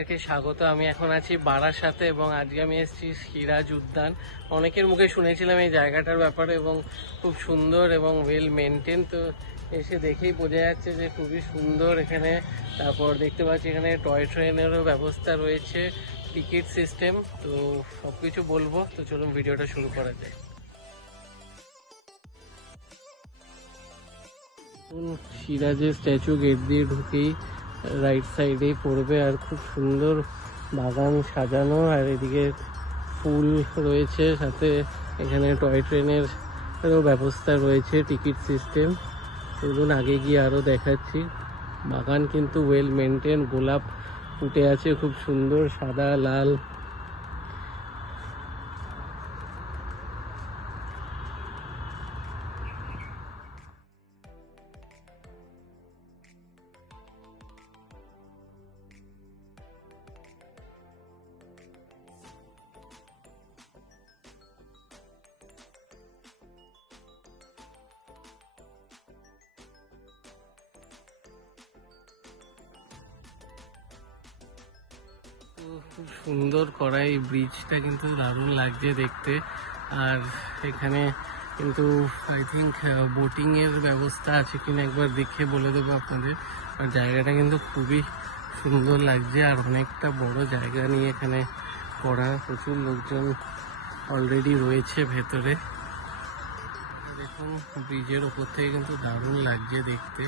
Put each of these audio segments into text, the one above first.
আপনাদেরকে স্বাগত। আমি এখন আছি বারাসাতে এবং আজকে আমি এসেছি সিরাজ উদ্যান। অনেকের মুখে শুনেছিলাম এই জায়গাটার ব্যাপারে এবং খুব সুন্দর এবং ওয়েল মেনটেন। তো এসে দেখেই বোঝা যাচ্ছে যে খুবই সুন্দর এখানে। তারপর দেখতে পাচ্ছি এখানে টয় ট্রেনেরও ব্যবস্থা রয়েছে, টিকিট সিস্টেম। তো সব কিছু বলবো, তো চলুন ভিডিওটা শুরু করা যায়। সিরাজের স্ট্যাচু গেট দিয়ে ঢুকেই রাইট সাইডেই পড়বে, আর খুব সুন্দর বাগান সাজানো, আর এদিকে ফুল রয়েছে, সাথে এখানে টয় ট্রেনেরও ব্যবস্থা রয়েছে, টিকিট সিস্টেম। চলুন আগে গিয়ে আরও দেখাচ্ছি। বাগান কিন্তু ওয়েল মেনটেন, গোলাপ ফুটে আছে খুব সুন্দর সাদা লাল। খুব সুন্দর করা এই ব্রিজটা, কিন্তু দারুণ লাগছে দেখতে। আর এখানে কিন্তু আই থিঙ্ক বোটিংয়ের ব্যবস্থা আছে কিনা একবার দেখে বলে দেবো আপনাদের। আর জায়গাটা কিন্তু খুবই সুন্দর লাগছে, আর অনেকটা বড় জায়গা নিয়ে এখানে করা। প্রচুর লোকজন অলরেডি রয়েছে ভেতরে। দেখুন ব্রিজের ওপর থেকে কিন্তু দারুণ লাগছে দেখতে।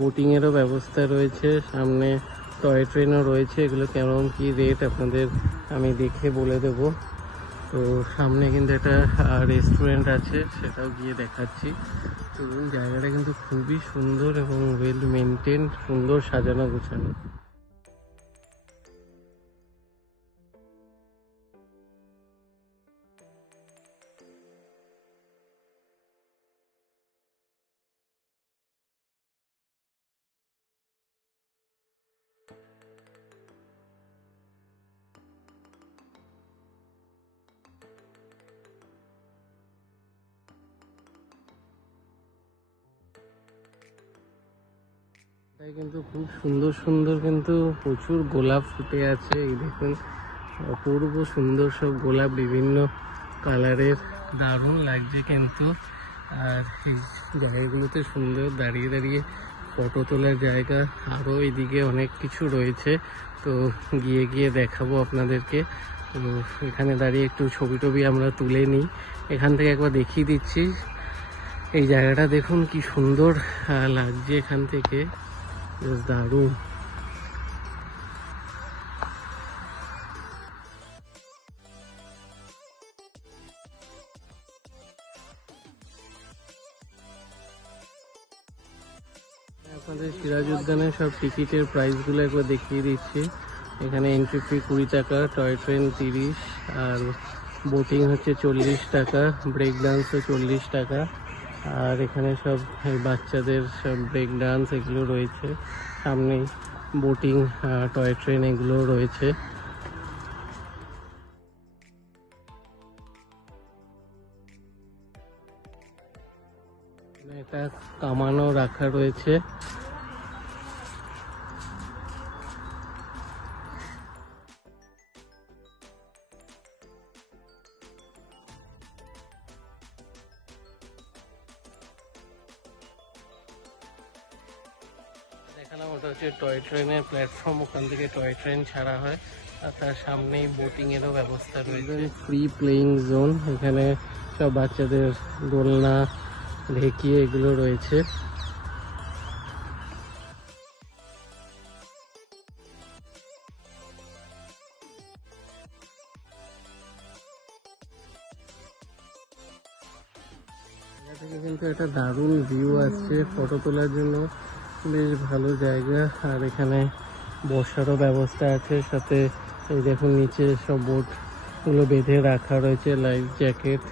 বোটিংয়েরও ব্যবস্থা রয়েছে, সামনে টয় ট্রেনও রয়েছে। এগুলো কেমন কি রেট আপনাদের আমি দেখে বলে দেব। তো সামনে কিন্তু একটা রেস্টুরেন্ট আছে, সেটাও গিয়ে দেখাচ্ছি। তো জায়গাটা কিন্তু খুবই সুন্দর এবং ওয়েল মেনটেন, সুন্দর সাজানো গোছানো। তাই কিন্তু খুব সুন্দর সুন্দর কিন্তু প্রচুর গোলাপ ফুটে আছে। এই দেখুন অপূর্ব সুন্দর সব গোলাপ, বিভিন্ন কালারের, দারুণ লাগছে কিন্তু। আর এই জায়গাগুলোতে সুন্দর দাঁড়িয়ে দাঁড়িয়ে ফটো তোলার জায়গা, আরও এইদিকে অনেক কিছু রয়েছে। তো গিয়ে গিয়ে দেখাবো আপনাদেরকে। তো এখানে দাঁড়িয়ে একটু ছবি টবি আমরা তুলে নিই। এখান থেকে একবার দেখিয়ে দিচ্ছি এই জায়গাটা, দেখুন কি সুন্দর লাগছে এখান থেকে, দারুণ। আপনাদের সিরাজ উদ্যানের সব টিকিটের প্রাইসগুলো একবার দেখিয়ে দিচ্ছি। এখানে এন্ট্রি ফি 20 টাকা, টয় ট্রেন 30, আর বোটিং হচ্ছে 40 টাকা, ব্রেক ডান্সও 40 টাকা। আর এখানে সব বাচ্চাদের সব ব্রেক ডান্স এগুলো রয়েছে, সামনেই বোটিং, টয় ট্রেন এগুলো রয়েছে। এটা কামানো রাখা রয়েছে। দেখালাম ওটা হচ্ছে টয় ট্রেনের প্ল্যাটফর্ম, ওখান থেকে টয় ট্রেন ছাড়া হয়। আর তার সামনেই বোটিংয়েরও ব্যবস্থা রয়েছে। ফ্রি প্লেয়িং জোন, এখানে সব বাচ্চাদের দোলনা, ঢেকি এগুলো রয়েছে। এখান থেকে কিন্তু একটা দারুণ ভিউ আসছে ফটো তোলার জন্য, বেশ ভালো জায়গা। আর এখানে বসারও ব্যবস্থা আছে, সাথে এই দেখুন নিচে সব বোটগুলো বেঁধে রাখা রয়েছে, লাইফ জ্যাকেট।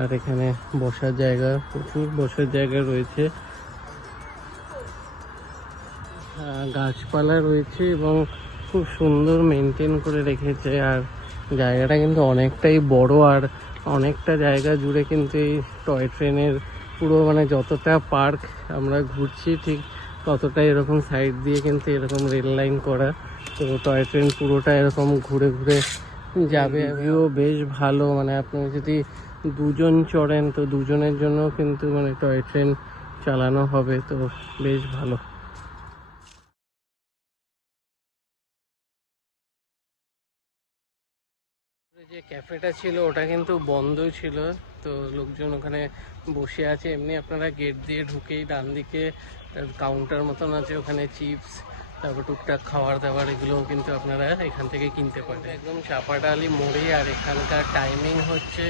আর এখানে বসার জায়গা, প্রচুর বসার জায়গা রয়েছে, গাছপালা রয়েছে এবং খুব সুন্দর মেনটেন করে রেখেছে। আর জায়গাটা কিন্তু অনেকটাই বড়, আর অনেকটা জায়গা জুড়ে কিন্তু এই টয় ট্রেনের পুরো মানে যতটা পার্ক আমরা ঘুরছি ঠিক ততটাই এরকম সাইড দিয়ে কিন্তু এরকম রেল লাইন করা। তো টয় ট্রেন পুরোটা এরকম ঘুরে ঘুরে যাবে। ভিউ বেশ ভালো, মানে আপনি যদি দুজন চড়েন তো দুজনের জন্য কিন্তু মানে টয় ট্রেন চালানো হবে, তো বেশ ভালো। যে ক্যাফেটা ছিল ওটা কিন্তু বন্ধই ছিল, তো লোকজন ওখানে বসে আছে। এমনি আপনারা গেট দিয়ে ঢুকেই ডান দিকে কাউন্টার মতন আছে, ওখানে চিপস তারপর টুকটাক খাবার দাবার এগুলোও কিন্তু আপনারা এখান থেকে কিনতে পারেন। একদম চাপাডালি মোড়ে, আর এখানকার টাইমিং হচ্ছে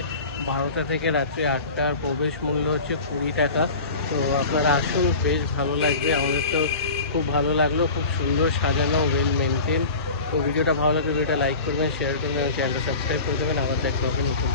12টা থেকে রাত্রি 8টা, আর প্রবেশ মূল্য হচ্ছে 20 টাকা। তো আপনারা আসুন, বেশ ভালো লাগবে। আমাদের তো খুব ভালো লাগলো, খুব সুন্দর সাজানো, ওয়েল মেনটেন। তো ভিডিওটা ভালো লাগলে ভিডিওটা লাইক করবেন, শেয়ার করবেন, চ্যানেলটা সাবস্ক্রাইব করে দেবেন। আবার দেখা হবে নতুন।